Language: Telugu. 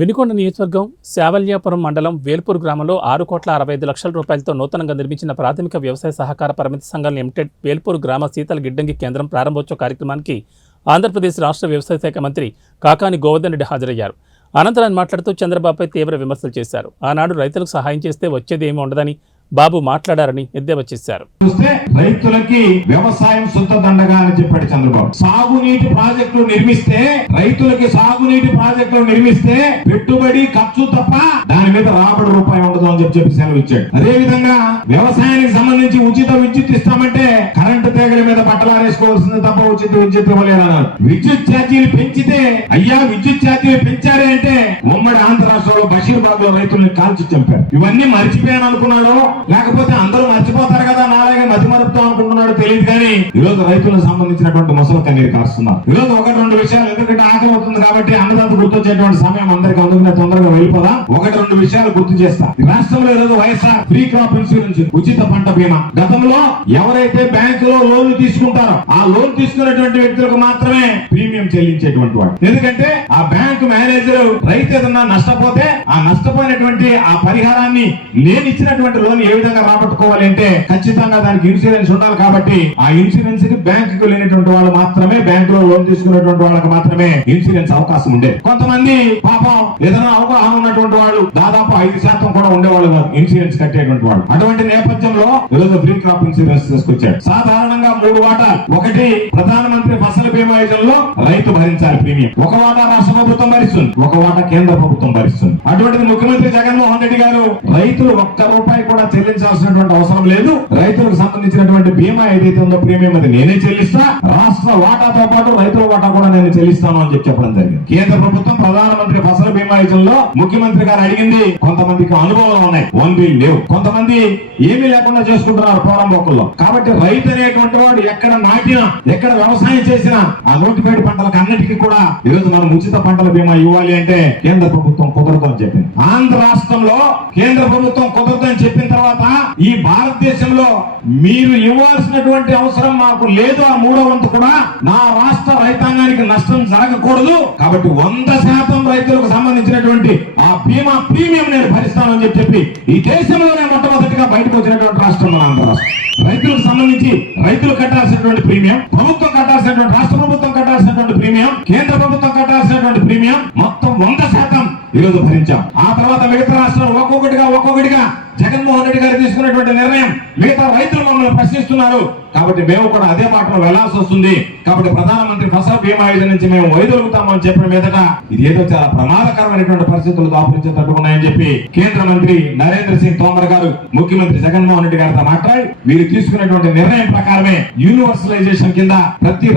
వినుకొండ నియోజకవర్గం శావల్యాపురం మండలం వేల్పూర్ గ్రామంలో 6,65,00,000 రూపాయలతో నూతనంగా నిర్మించిన ప్రాథమిక వ్యవసాయ సహకార పరిమితి సంఘం లిమిటెడ్ వేల్పూర్ గ్రామ శీతల గిడ్డంగి కేంద్రం ప్రారంభోత్సవ కార్యక్రమానికి ఆంధ్రప్రదేశ్ రాష్ట్ర వ్యవసాయ శాఖ మంత్రి కాకాని గోవర్ధన్ రెడ్డి హాజరయ్యారు. అనంతరం మాట్లాడుతూ చంద్రబాబుపై తీవ్ర విమర్శలు చేశారు. ఆనాడు రైతులకు సహాయం చేస్తే వచ్చేది ఏమీ ఉండదని బాబు మాట్లాడారని ఎద్దేవా చేశారు. రైతులకి వ్యవసాయం సొంత దండగా అని చెప్పాడు చంద్రబాబు. సాగునీటి ప్రాజెక్టులు నిర్మిస్తే రైతులకి సాగునీటి ప్రాజెక్టులు నిర్మిస్తే పెట్టుబడి ఖర్చు తప్ప దాని మీద రాబడి రూపాయి ఉండదు అని చెప్పి సెలవు ఇచ్చాడు. అదే విధంగా వ్యవసాయానికి సంబంధించి ఉచిత విద్యుత్ ఇస్తామంటే కరెంటు తీగల మీద బట్టలారేసుకోవాల్సింది తప్ప ఉచిత విద్యుత్ ఇవ్వలేదన్నారు. విద్యుత్ ఛార్జీలు పెంచితే అయ్యా విద్యుత్ ఛార్జీలు పెంచారే అంటే ఉమ్మడి ఆంధ్ర రాష్ట్రంలో బషీర్బాగ్ లో రైతుల్ని కాల్చి చంపారు. ఇవన్నీ మర్చిపోయాను అనుకున్నాడు, లేకపోతే అందరూ మర్చిపోతారు కదా నాలాగే మతి మరుపుతాం అనుకుంటున్నాడు తెలియదు. కానీ ఈ రోజు రైతులకు సంబంధించినటువంటి ముసలు కన్నీరు కారుస్తున్నారు. ఈ రోజు ఒకటి రెండు విషయాలు, ఎందుకంటే ఆకలి అవుతుంది కాబట్టి అన్నదాత గుర్తొచ్చేటువంటి సమయం అందరికీ అందుకునే తొందరగా వెళ్ళిపోదా. ఒకటి రెండు విషయాలు గుర్తు చేస్తా. రాష్ట్రంలో ఈరోజు వైఎస్ఆర్ ఫ్రీ క్రాప్ ఇన్సూరెన్స్ ఉచిత పంట బీమా. గతంలో ఎవరైతే బ్యాంకులో లోన్లు తీసుకుంటారో ఆ లోన్ తీసుకున్నటువంటి వ్యక్తులకు మాత్రమే ప్రీమియం చెల్లించేటువంటి వాడు. ఎందుకంటే ఆ బ్యాంకు మేనేజర్ రైతు ఏదన్నా నష్టపోతే ఆ నష్టపోయినటువంటి ఆ పరిహారాన్ని నేను ఇచ్చినటువంటి లోన్ ఏ విధంగా రాబట్టుకోవాలి అంటే ఖచ్చితంగా దానికి ఇన్సూరెన్స్ ఉండాలి. కాబట్టి ఆ ఇన్సూరెన్స్ కి బ్యాంకుకు లేనటువంటి వాళ్ళు మాత్రమే, బ్యాంకులో లోన్ తీసుకున్నటువంటి వాళ్ళకి మాత్రమే ఇన్సూరెన్స్ అవకాశం ఉండే. కొంతమంది పాపం ఏదైనా అవగాహన ఉన్నటువంటి వాళ్ళు దాదాపు 5% కూడా ఉండేవాళ్ళు ఇన్సూరెన్స్ కట్టేటువంటి వాళ్ళు. అటువంటి నేపథ్యంలో ఈరోజు ఫ్రీ క్రాప్ ఇన్సూరెన్స్ తీసుకొచ్చాడు. సాధారణంగా 3 వాటాలు. ఒకటి ప్రధానమంత్రి ఫసల్ బీమా యోజనలో రైతు భరించాలి ప్రీమియం. ఒక వాటా రాష్ట్ర ప్రభుత్వం భరిస్తుంది, ఒక వాటా కేంద్ర ప్రభుత్వం భరిస్తుంది. అటువంటిది ముఖ్యమంత్రి జగన్మోహన్ రెడ్డి గారు రైతులు ₹1 కూడా చెల్లించాల్సినటువంటి అవసరం లేదు, రైతులకు సంబంధించినటువంటి బీమా ఏదైతే ఉందో ప్రీమియం అది నేనే చెల్లిస్తా, రాష్ట్ర వాటాతో పాటు రైతుల వాటా కూడా నేను చెల్లిస్తాను అని చెప్పడం జరిగింది. కేంద్ర ప్రభుత్వం ప్రధానమంత్రి ఫసల్ బీమా యోజనలో ముఖ్యమంత్రి గారు అడిగింది, కొంతమందికి అనుభవాలు ఉన్నాయి, 1 బిల్ లేవు, కొంతమంది ఏమీ లేకుండా చేసుకుంటున్నారు పోరంబోకుల్లో. కాబట్టి రైతు అనేటువంటి వాడు ఎక్కడ నాటినా ఎక్కడ వ్యవసాయం చేసినా ఆ నోటిఫైడ్ పంటలకు అన్నిటికీ కూడా ఈరోజు మనం ఉచిత పంటల బీమా ఇవ్వాలి అంటే కేంద్ర ప్రభుత్వం కుదరదు అని చెప్పింది. ఆంధ్ర రాష్ట్రంలో కేంద్ర ప్రభుత్వం కుదరదు అని చెప్పిన తర్వాత ఈ భారతదేశంలో మీరు ఇవ్వాల్సినటువంటి అవసరం మాకు లేదు, ఆ 3వ వంతు కూడా నా రాష్ట్ర రైతాంగానికి నష్టం జరగకూడదు, కాబట్టి 100% రైతులకు సంబంధించినటువంటి ఆ బీమా ప్రీమియం నేను భరిస్తానని చెప్పి ఈ దేశంలోనే మొట్టమొదటిగా బయటకు వచ్చినటువంటి రాష్ట్రం మన ఆంధ్ర రాష్ట్రం. రైతులకు సంబంధించి రైతులు కట్టాల్సినటువంటి ప్రీమియం, ప్రభుత్వం కట్టాల్సినటువంటి, రాష్ట్ర ప్రభుత్వం కట్టాల్సినటువంటి ప్రీమియం, కేంద్ర ప్రభుత్వం కట్టాల్సినటువంటి ప్రీమియం మొత్తం 100% ఈరోజు భరించాం. ఆ తర్వాత మిగతా రాష్ట్రాలు ఒక్కొక్కటిగా జగన్మోహన్ రెడ్డి గారు తీసుకున్నటువంటి నిర్ణయం మిగతా రైతులు మమ్మల్ని ప్రశ్నిస్తున్నారు, కాబట్టి మేము కూడా అదే బాటలో వెళ్లాల్సి వస్తుంది. కాబట్టి ప్రధానమంత్రి ఫసల్ బీమా యోజన నుంచి మేము వైదొలుగుతామని చెప్పిన మీదట ఇది ఏదో చాలా ప్రమాదకరమైనటువంటి పరిస్థితులు దాపురించి తట్టుకున్నాయని చెప్పి కేంద్ర మంత్రి నరేంద్ర సింగ్ తోమర్ గారు ముఖ్యమంత్రి జగన్మోహన్ రెడ్డి గారితో మాట్లాడి మీరు తీసుకున్నటువంటి నిర్ణయం ప్రకారమే యూనివర్సలైజేషన్ కింద ప్రతి